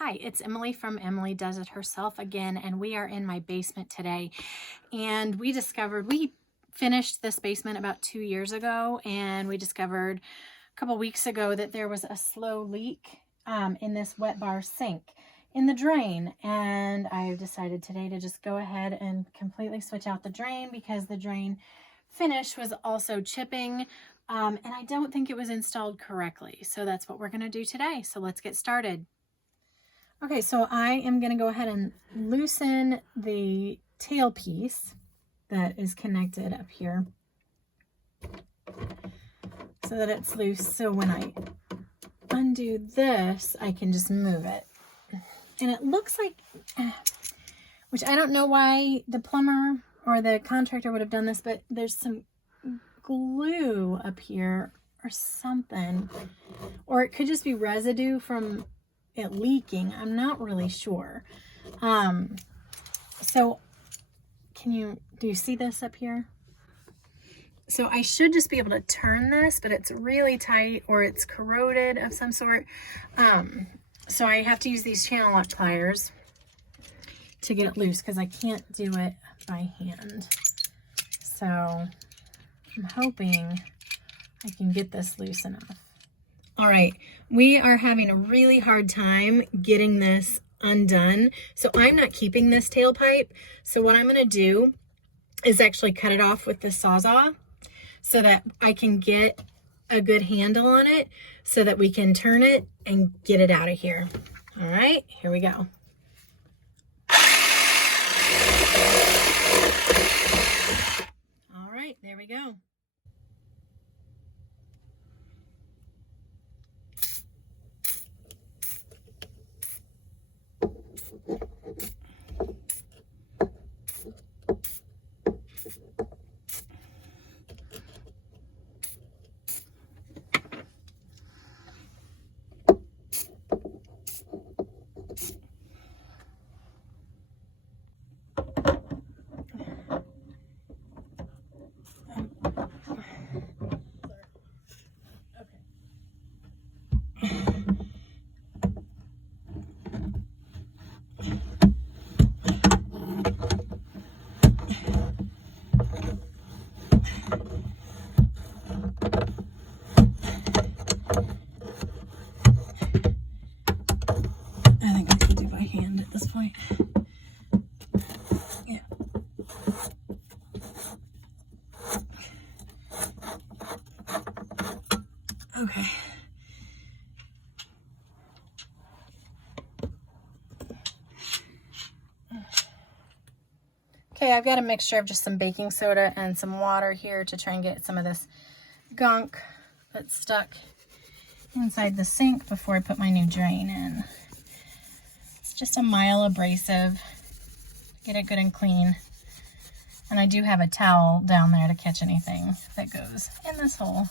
Hi, it's Emily from Emily Does It Herself again, and we are in my basement today. And we finished this basement about 2 years ago, and we discovered a couple weeks ago that there was a slow leak in this wet bar sink in the drain. And I've decided today to just go ahead and completely switch out the drain because the drain finish was also chipping. And I don't think it was installed correctly. So that's what we're going to do today. So let's get started. Okay, so I am going to go ahead and loosen the tailpiece that is connected up here so that it's loose. So when I undo this, I can just move it. And it looks like, which I don't know why the plumber or the contractor would have done this, but there's some glue up here or something. Or it could just be residue from it leaking. I'm not really sure. So do you see this up here? So I should just be able to turn this, but it's really tight or it's corroded of some sort. So I have to use these channel lock pliers to get it loose because I can't do it by hand. So I'm hoping I can get this loose enough. All right, we are having a really hard time getting this undone. So I'm not keeping this tailpipe. So what I'm gonna do is actually cut it off with the Sawzall so that I can get a good handle on it so that we can turn it and get it out of here. All right, here we go. All right, there we go. I think I can do by hand at this point. Yeah. Okay. Okay, I've got a mixture of just some baking soda and some water here to try and get some of this gunk that's stuck inside the sink before I put my new drain in. It's just a mild abrasive. Get it good and clean. And I do have a towel down there to catch anything that goes in this hole.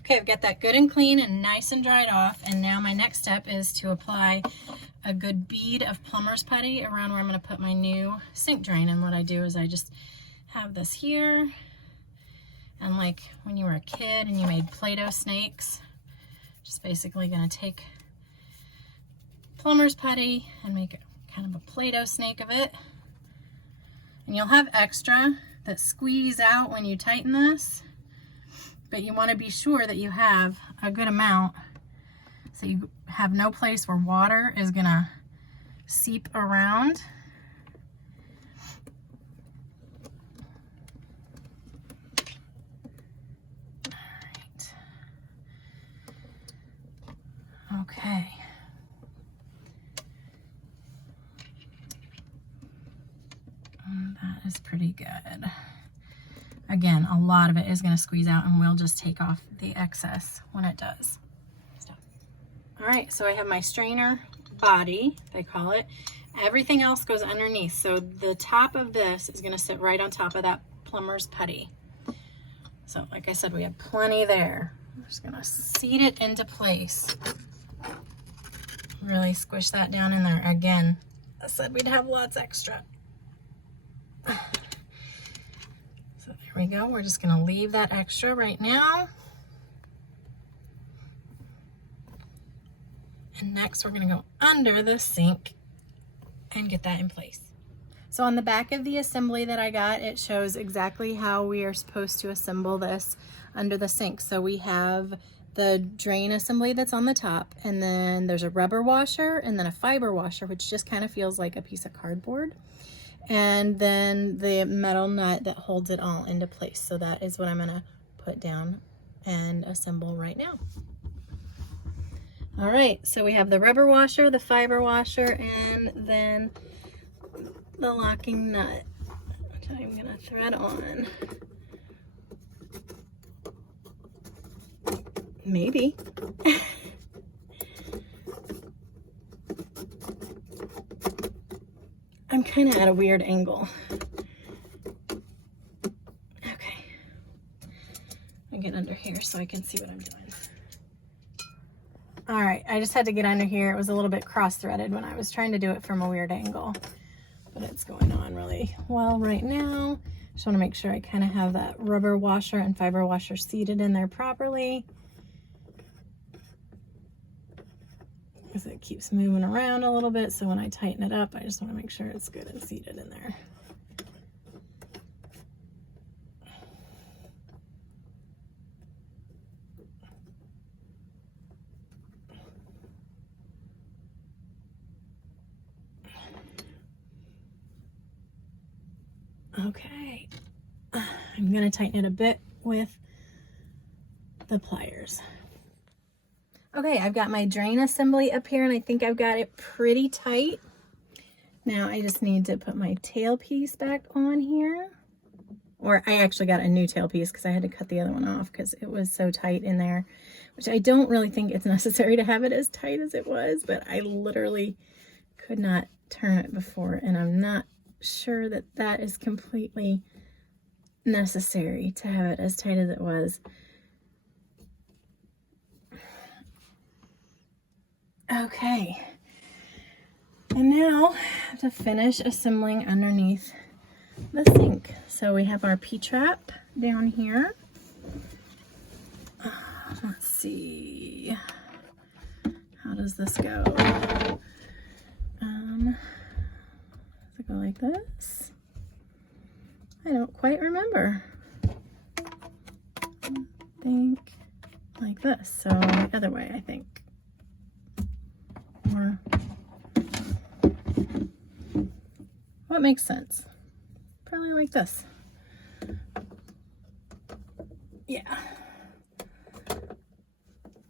Okay, I've got that good and clean and nice and dried off. And now my next step is to apply a good bead of plumber's putty around where I'm going to put my new sink drain. And what I do is I just have this here. And like when you were a kid and you made Play-Doh snakes, just basically going to take plumber's putty and make it kind of a Play-Doh snake of it. And you'll have extra that squeeze out when you tighten this, but you want to be sure that you have a good amount so you have no place where water is going to seep around. Okay. That is pretty good. Again, a lot of it is going to squeeze out and we'll just take off the excess when it does. All right, so I have my strainer body, they call it. Everything else goes underneath. So the top of this is going to sit right on top of that plumber's putty. So like I said, we have plenty there. I'm just going to seat it into place. Really squish that down in there. Again, I said we'd have lots extra. So there we go. We're just going to leave that extra right now. And next we're gonna go under the sink and get that in place. So on the back of the assembly that I got, it shows exactly how we are supposed to assemble this under the sink. So we have the drain assembly that's on the top, and then there's a rubber washer and then a fiber washer, which just kind of feels like a piece of cardboard. And then the metal nut that holds it all into place. So that is what I'm gonna put down and assemble right now. All right, so we have the rubber washer, the fiber washer, and then the locking nut, which I'm gonna thread on. Maybe. I'm kind of at a weird angle. Okay. I'll get under here so I can see what I'm doing. All right, I just had to get under here. It was a little bit cross-threaded when I was trying to do it from a weird angle, but it's going on really well right now. Just want to make sure I kind of have that rubber washer and fiber washer seated in there properly, because it keeps moving around a little bit. So when I tighten it up, I just want to make sure it's good and seated in there. Okay, I'm gonna tighten it a bit with the pliers. Okay, I've got my drain assembly up here and I think I've got it pretty tight. Now I just need to put my tailpiece back on here. Or I actually got a new tailpiece because I had to cut the other one off because it was so tight in there, which I don't really think it's necessary to have it as tight as it was, but I literally could not turn it before, and I'm not sure that that is completely necessary to have it as tight as it was. Okay, and now I have to finish assembling underneath the sink. So we have our P-trap down here. Let's see, how does this go? Does it go like this? I don't quite remember. I think like this. So the other way, I think. Or what makes sense? Probably like this. Yeah.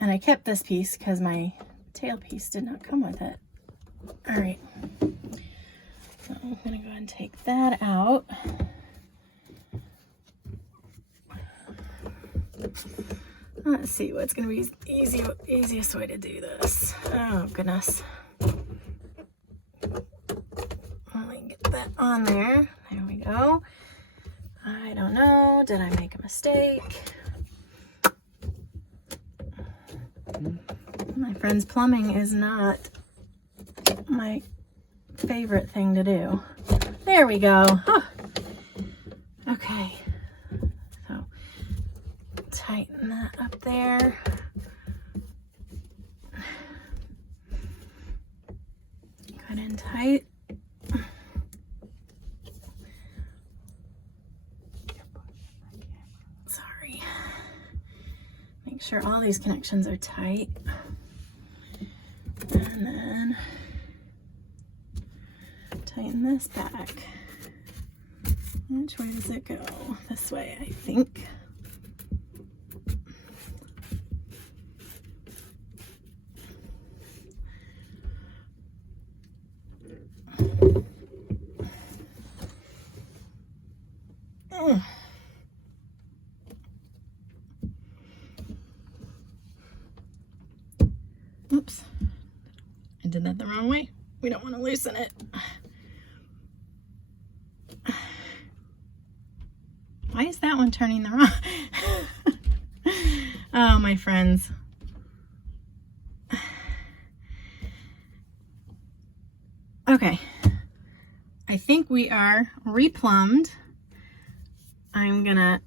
And I kept this piece because my tail piece did not come with it. All right. So I'm gonna go ahead and take that out. Let's see what's gonna be easiest way to do this. Oh goodness. Let me get that on there. There we go. I don't know. Did I make a mistake? My friend's plumbing is not my favorite thing to do. There we go. Huh. Okay. So tighten that up there. Good and tight. Sorry. Make sure all these connections are tight. And then tighten this back. Which way does it go? This way, I think. Oops, I did that the wrong way. We don't want to loosen it. Why is that one turning the wrong? Oh, my friends. Okay, I think we are replumbed. I'm gonna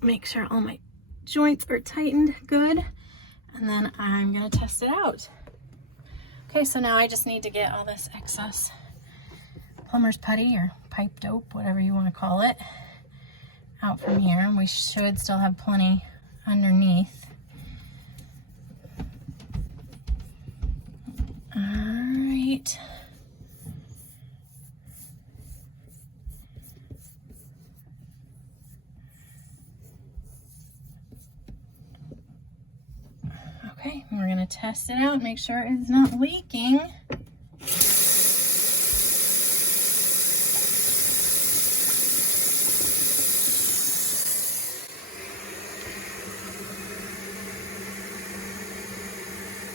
make sure all my joints are tightened good, and then I'm gonna test it out. Okay, so now I just need to get all this excess plumber's putty or pipe dope, whatever you want to call it, out from here. And we should still have plenty underneath. All right. Okay, we're gonna test it out and make sure it's not leaking.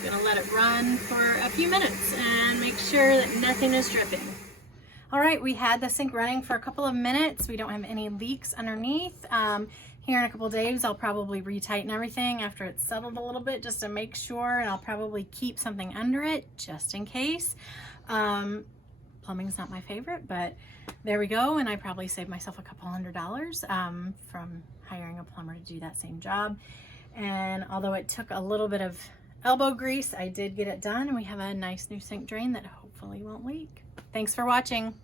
Gonna let it run for a few minutes and make sure that nothing is dripping. All right, we had the sink running for a couple of minutes. We don't have any leaks underneath. Here in a couple of days, I'll probably retighten everything after it's settled a little bit just to make sure, and I'll probably keep something under it just in case. Plumbing's not my favorite, but there we go. And I probably saved myself a couple $100 from hiring a plumber to do that same job. And although it took a little bit of elbow grease, I did get it done, and we have a nice new sink drain that hopefully won't leak. Thanks for watching.